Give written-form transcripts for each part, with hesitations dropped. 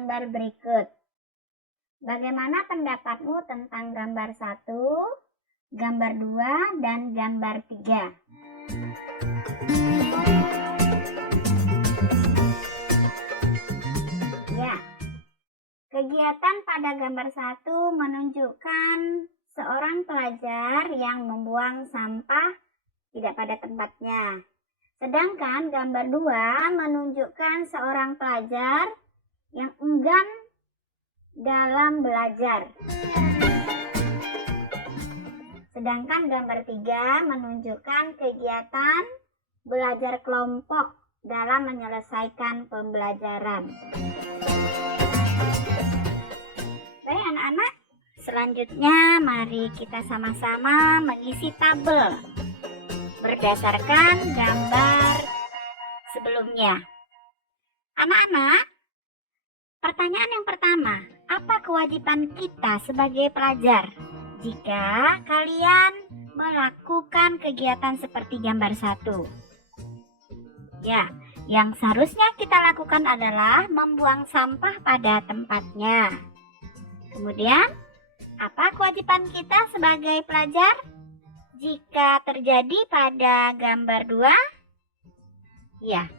gambar berikut. Bagaimana pendapatmu tentang gambar 1, gambar 2, dan gambar 3? Ya, kegiatan pada gambar 1 menunjukkan seorang pelajar yang membuang sampah tidak pada tempatnya. Sedangkan gambar 2 menunjukkan seorang pelajar yang enggan dalam belajar. Sedangkan gambar 3 menunjukkan kegiatan belajar kelompok dalam menyelesaikan pembelajaran. Baik anak-anak, selanjutnya mari kita sama-sama mengisi tabel berdasarkan gambar sebelumnya. Anak-anak, pertanyaan yang pertama, apa kewajiban kita sebagai pelajar jika kalian melakukan kegiatan seperti gambar 1? Ya, yang seharusnya kita lakukan adalah membuang sampah pada tempatnya. Kemudian, apa kewajiban kita sebagai pelajar jika terjadi pada gambar 2? Ya,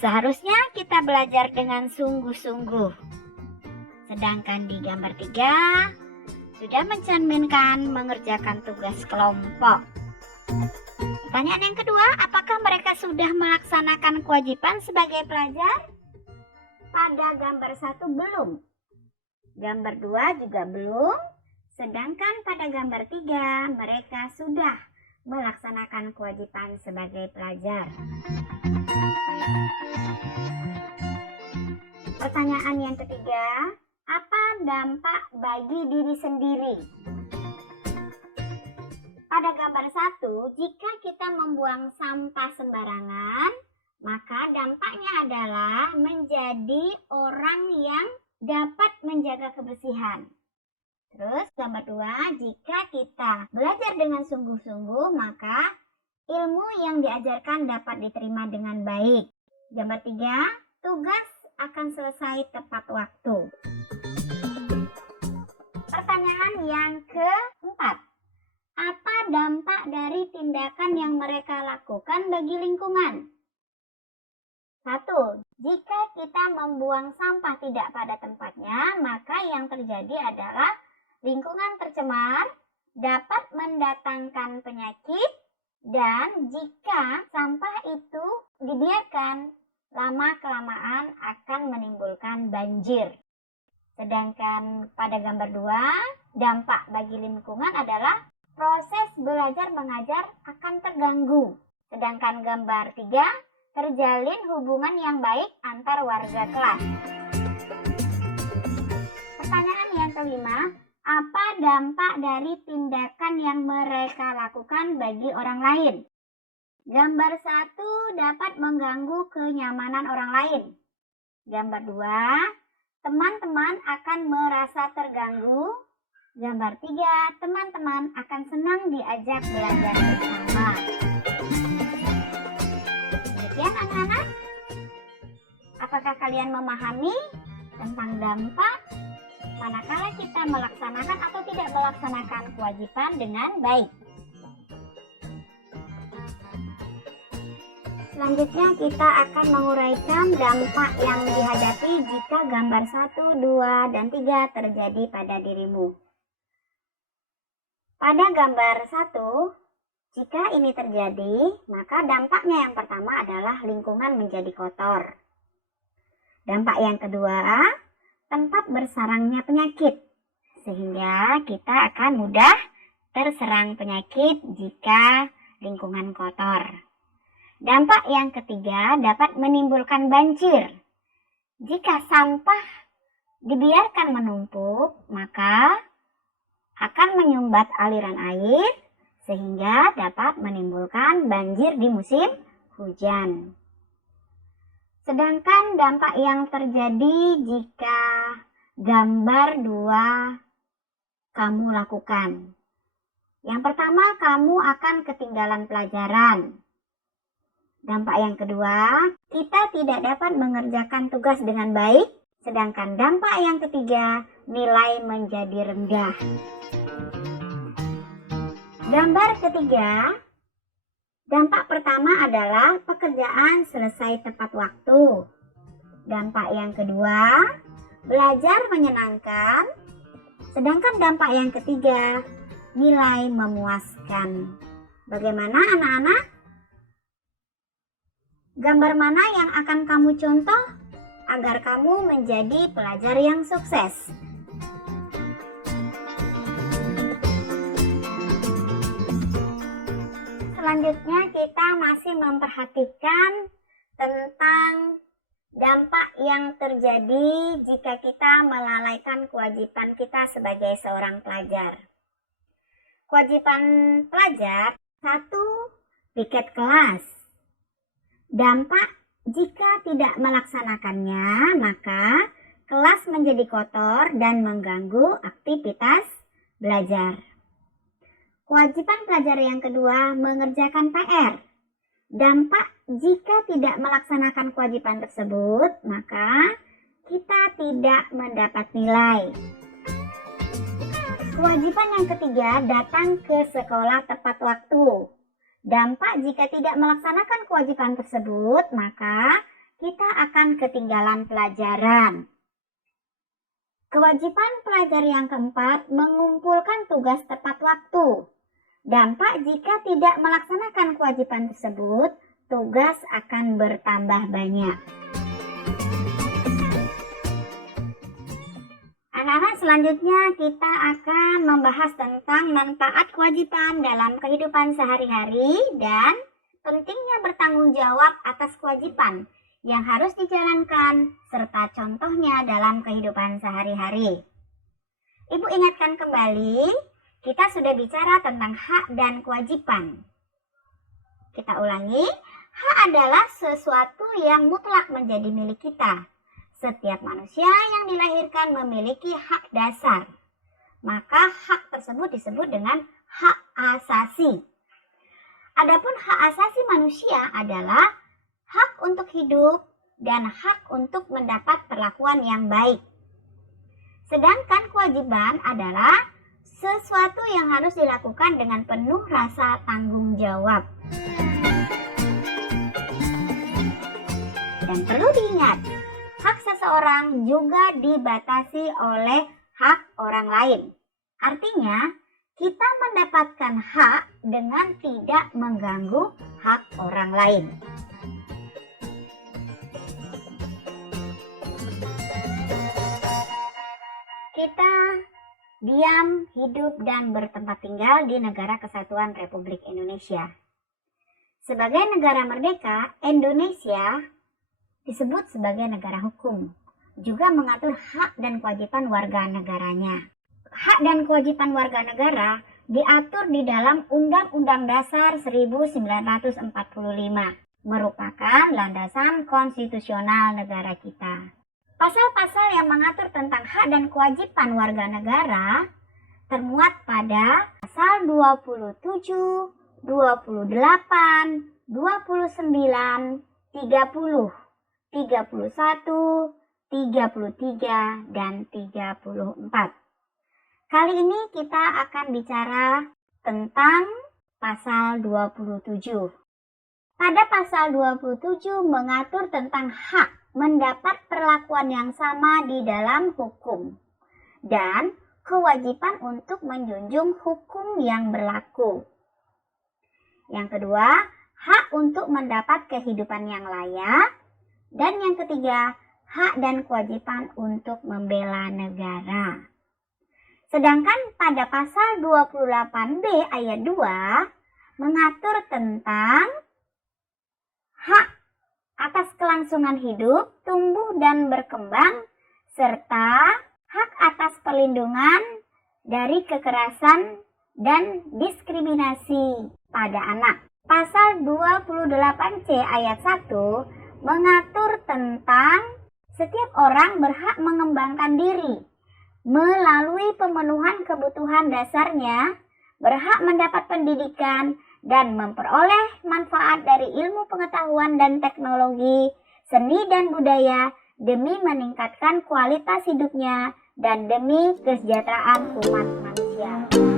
seharusnya kita belajar dengan sungguh-sungguh. Sedangkan di gambar 3 sudah mencerminkan mengerjakan tugas kelompok. Pertanyaan yang kedua, apakah mereka sudah melaksanakan kewajiban sebagai pelajar? Pada gambar 1 belum. Gambar 2 juga belum. Sedangkan pada gambar 3 mereka sudah melaksanakan kewajiban sebagai pelajar. Pertanyaan yang ketiga, apa dampak bagi diri sendiri? Pada gambar 1, jika kita membuang sampah sembarangan, maka dampaknya adalah menjadi orang yang dapat menjaga kebersihan. Terus gambar 2, jika kita belajar dengan sungguh-sungguh, maka ilmu yang diajarkan dapat diterima dengan baik. Gambar 3, tugas akan selesai tepat waktu. Pertanyaan yang keempat, apa dampak dari tindakan yang mereka lakukan bagi lingkungan? 1. Jika kita membuang sampah tidak pada tempatnya, maka yang terjadi adalah lingkungan tercemar, dapat mendatangkan penyakit, dan jika sampah itu dibiarkan, lama-kelamaan akan menimbulkan banjir. Sedangkan pada gambar 2, dampak bagi lingkungan adalah proses belajar mengajar akan terganggu. Sedangkan gambar 3, terjalin hubungan yang baik antar warga kelas. Pertanyaan yang kelima, apa dampak dari tindakan yang mereka lakukan bagi orang lain? Gambar 1 dapat mengganggu kenyamanan orang lain. Gambar 2, teman-teman akan merasa terganggu. Gambar 3, teman-teman akan senang diajak belajar bersama. Demikian anak-anak. Apakah kalian memahami tentang dampak manakala kita melaksanakan atau tidak melaksanakan kewajiban dengan baik? Selanjutnya kita akan menguraikan dampak yang dihadapi jika gambar 1, 2, dan 3 terjadi pada dirimu. Pada gambar 1, jika ini terjadi, maka dampaknya yang pertama adalah lingkungan menjadi kotor. Dampak yang kedua, tempat bersarangnya penyakit, sehingga kita akan mudah terserang penyakit jika lingkungan kotor. Dampak yang ketiga dapat menimbulkan banjir. Jika sampah dibiarkan menumpuk, maka akan menyumbat aliran air sehingga dapat menimbulkan banjir di musim hujan. Sedangkan dampak yang terjadi jika gambar 2 kamu lakukan. Yang pertama, kamu akan ketinggalan pelajaran. Dampak yang kedua, kita tidak dapat mengerjakan tugas dengan baik Sedangkan dampak yang ketiga, nilai menjadi rendah. Gambar ketiga, dampak pertama adalah pekerjaan selesai tepat waktu. Dampak yang kedua, belajar menyenangkan. Sedangkan dampak yang ketiga, nilai memuaskan. Bagaimana anak-anak? Gambar mana yang akan kamu contoh agar kamu menjadi pelajar yang sukses? Selanjutnya kita masih memperhatikan tentang dampak yang terjadi jika kita melalaikan kewajiban kita sebagai seorang pelajar. Kewajiban pelajar, 1. Piket kelas. Dampak jika tidak melaksanakannya, maka kelas menjadi kotor dan mengganggu aktivitas belajar. Kewajiban pelajar yang kedua, mengerjakan PR. Dampak jika tidak melaksanakan kewajiban tersebut, maka kita tidak mendapat nilai. Kewajiban yang ketiga, datang ke sekolah tepat waktu. Dampak jika tidak melaksanakan kewajiban tersebut, maka kita akan ketinggalan pelajaran. Kewajiban pelajar yang keempat, mengumpulkan tugas tepat waktu. Dampak jika tidak melaksanakan kewajiban tersebut, tugas akan bertambah banyak. Anak-anak, selanjutnya kita akan membahas tentang manfaat kewajiban dalam kehidupan sehari-hari dan pentingnya bertanggung jawab atas kewajiban yang harus dijalankan serta contohnya dalam kehidupan sehari-hari. Ibu ingatkan kembali, kita sudah bicara tentang hak dan kewajiban. Kita ulangi, hak adalah sesuatu yang mutlak menjadi milik kita. Setiap manusia yang dilahirkan memiliki hak dasar. Maka hak tersebut disebut dengan hak asasi. Adapun hak asasi manusia adalah hak untuk hidup dan hak untuk mendapat perlakuan yang baik. Sedangkan kewajiban adalah sesuatu yang harus dilakukan dengan penuh rasa tanggung jawab. Dan perlu diingat, hak seseorang juga dibatasi oleh hak orang lain. Artinya, kita mendapatkan hak dengan tidak mengganggu hak orang lain. Kita diam, hidup, dan bertempat tinggal di Negara Kesatuan Republik Indonesia. Sebagai negara merdeka, Indonesia disebut sebagai negara hukum, juga mengatur hak dan kewajiban warga negaranya. Hak dan kewajiban warga negara diatur di dalam Undang-Undang Dasar 1945, merupakan landasan konstitusional negara kita. Pasal-pasal yang mengatur tentang hak dan kewajiban warga negara termuat pada pasal 27, 28, 29, 30, 31, 33, dan 34. Kali ini kita akan bicara tentang pasal 27. Pada pasal 27 mengatur tentang hak mendapat perlakuan yang sama di dalam hukum dan kewajiban untuk menjunjung hukum yang berlaku. Yang kedua, hak untuk mendapat kehidupan yang layak. Dan yang ketiga, hak dan kewajiban untuk membela negara. Sedangkan pada pasal 28B ayat 2 mengatur tentang hak atas kelangsungan hidup, tumbuh dan berkembang, serta hak atas perlindungan dari kekerasan dan diskriminasi pada anak. Pasal 28C ayat 1 mengatur tentang setiap orang berhak mengembangkan diri melalui pemenuhan kebutuhan dasarnya, berhak mendapat pendidikan, dan memperoleh manfaat dari ilmu pengetahuan dan teknologi, seni dan budaya, demi meningkatkan kualitas hidupnya dan demi kesejahteraan umat manusia.